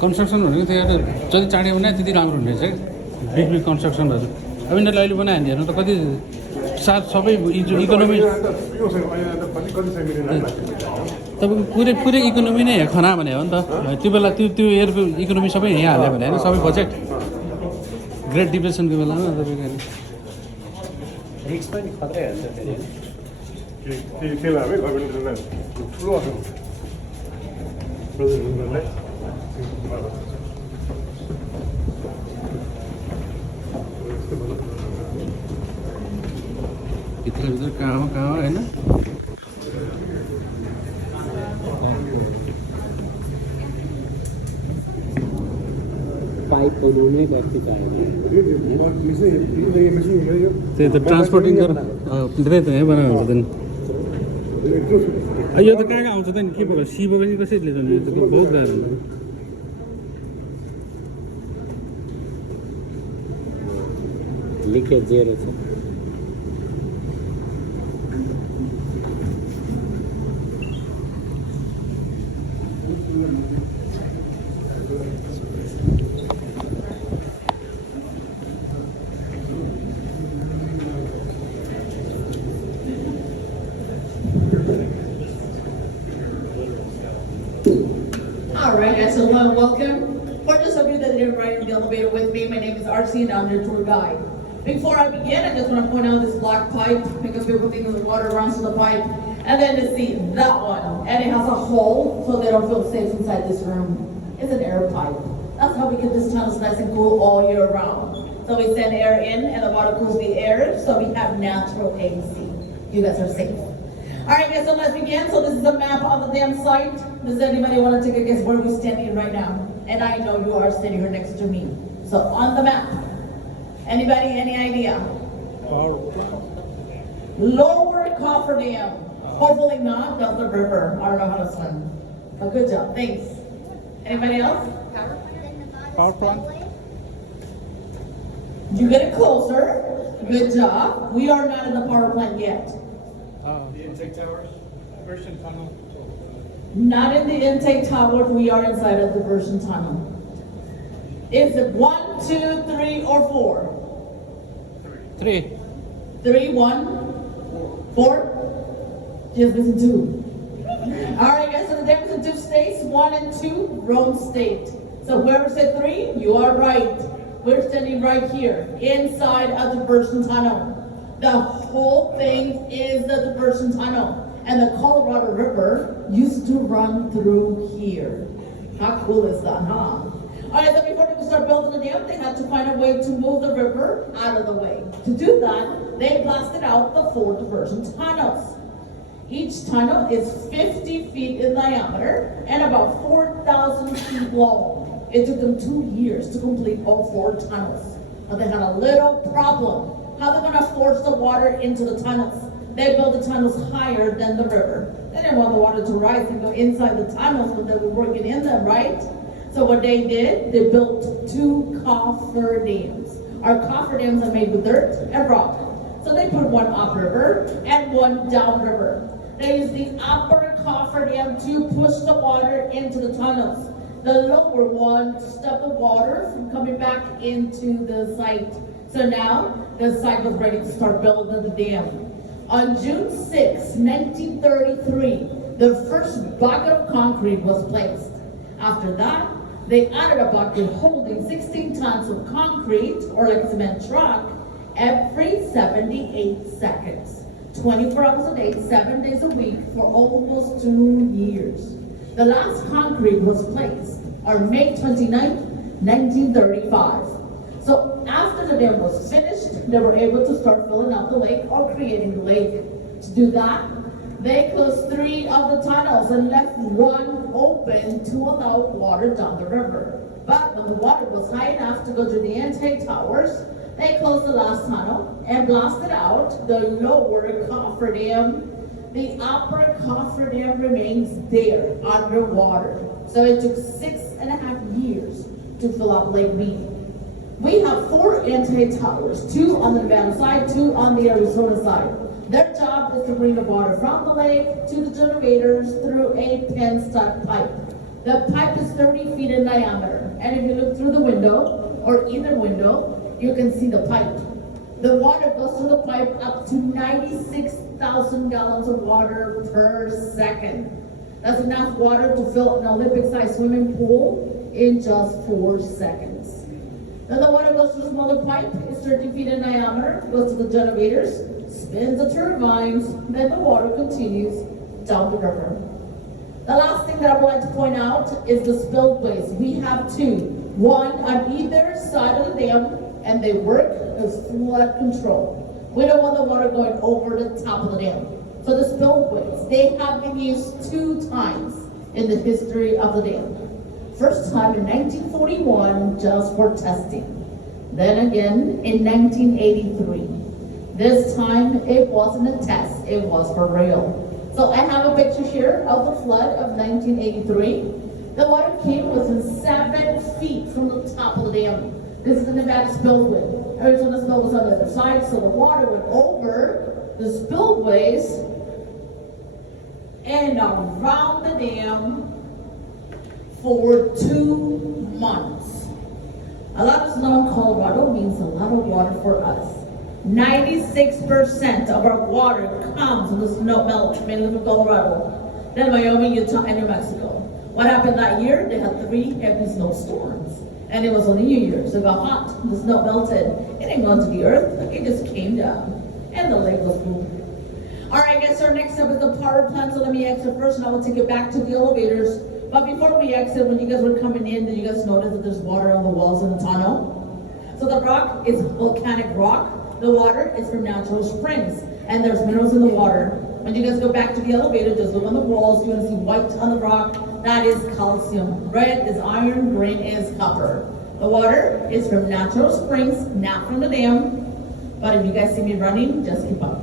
Construction भनेको त्यहाँ त जति चाँडै बनायो त्यति राम्रो हुने रहेछ बिग बिग कन्स्ट्रक्सनहरू अब यिनीहरूले अहिले बनायो भने हेर्नु त कति सबै इकोनोमी तपाईँको पुरै इकोनोमी नै खना भने हो नि त त्यो बेला त्यो एयरको इकोनोमी सबै यहाँ हाल्यो भने होइन सबै बजेट ग्रेट डिप्रेसनको बेलामा तपाईँको रिक्स पनि खतरै हुन्छ भित्र कहाँ होइन पाइपहरू नै कति त्यही त ट्रान्सपोर्टिङ धेरै त यहीँ बनाएको हुन्छ त यो त कहाँ आउँछ त नि के भयो सिबो पनि कसरी लिन्छ यो त बहुत गएर लिकेज जेरो छ Alright guys, so welcome. For those of you that didn't ride in the elevator with me, my name is RC and I'm your tour guide. Before I begin, I just want to point out this black pipe because people think the water runs to the pipe. And then to see that one, and it has a hole so they don't feel safe inside this room. It's an air pipe. That's how we keep this tunnel nice and cool all year round. So we send air in and the water cools the air, so we have natural AC. You guys are safe. Alright guys, so let's begin. So this is a map of the damn site. Does anybody want to take a guess where we're standing right now? And I know you are standing here next to me. So on the map, anybody, any idea? Lower Coffer Dam. Hopefully not, that's the river. I don't know how to swim. But good job, thanks. Anybody else? Power plant. You get it closer. Good job. We are not in the power plant yet. The intake towers, Version tunnel. Not in the intake tower, we are inside of the diversion tunnel. Is it 1, 2, 3, or 4? 3 3, 1, 4? Just listen 2. Alright guys, so the dam is in 2 states, 1 and 2, Rome State. So whoever said 3, you are right. We're standing right here, inside a diversion tunnel. The whole thing is the diversion tunnel. And the Colorado River used to run through here. How cool is that, huh? Alright, so before they could start building the dam, they had to find a way to move the river out of the way. To do that, they blasted out the 4 diversion tunnels. Each tunnel is 50 feet in diameter and about 4,000 feet long. It took them 2 years to complete all 4 tunnels. But they had a little problem. How they're gonna force the water into the tunnels? They built the tunnels higher than the river. They didn't want the water to rise and go inside the tunnels, but they were working in them, right? So what they did, they built 2 coffer dams. Our coffer dams are made with dirt and rock. So they put one upriver and one downriver. They used the upper coffer dam to push the water into the tunnels. The lower one to stop the water from coming back into the site. So now the site was ready to start building the dam. On June 6, 1933, the first bucket of concrete was placed. After that, they added a bucket holding 16 tons of concrete, or like a cement truck, every 78 seconds. 24 hours a day, 7 days a week for almost 2 years. The last concrete was placed on May 29, 1935. So after the dam was finished, they were able to start filling out the lake or creating the lake. To do that, they closed 3 of the tunnels and left 1 open to allow water down the river. But when the water was high enough to go to the intake towers, they closed the last tunnel and blasted out the lower coffer dam. the upper coffer dam remains there underwater. So it took 6.5 years to fill up Lake Mead. We have 4 anti-towers, 2 on the Nevada side, 2 on the Arizona side. Their job is to bring the water from the lake to the generators through a penstock pipe. The pipe is 30 feet in diameter, and if you look through the window, or either window, you can see the pipe. The water goes through the pipe up to 96,000 gallons of water per second. That's enough water to fill an Olympic-sized swimming pool in just 4 seconds. Then the water goes through the smaller pipe, it's 30 feet in diameter, goes to the generators, spins the turbines, then the water continues down the river. The last thing that I would like to point out is the spillways. We have 2, one on either side of the dam, and they work as flood control. We don't want the water going over the top of the dam. So the spillways, they have been used 2 times in the history of the dam. First time in 1941, just for testing. Then again in 1983. This time it wasn't a test, it was for real. So I have a picture here of the flood of 1983. The water came within 7 feet from the top of the dam. This is the Nevada spillway. Arizona spill was on the other side, so the water went over the spillways and around the dam for 2 months. A lot of snow in Colorado means a lot of water for us. 96% of our water comes from the snow melt, mainly from Colorado, then Wyoming, Utah, and New Mexico. What happened that year? They had 3 heavy snowstorms. And it was on the New Year, so it got hot. The snow melted. It didn't go into the earth, it just came down. And the lake was full. All right, guys, our next step is the power plant. So let me exit first, and I will take it back to the elevators. But before we exit, when you guys were coming in, did you guys notice that there's water on the walls in the tunnel? So the rock is volcanic rock. The water is from natural springs, and there's minerals in the water. When you guys go back to the elevator, just look on the walls. You're gonna see white on the rock. That is calcium. Red is iron, green is copper. The water is from natural springs, not from the dam. But if you guys see me running, just keep up.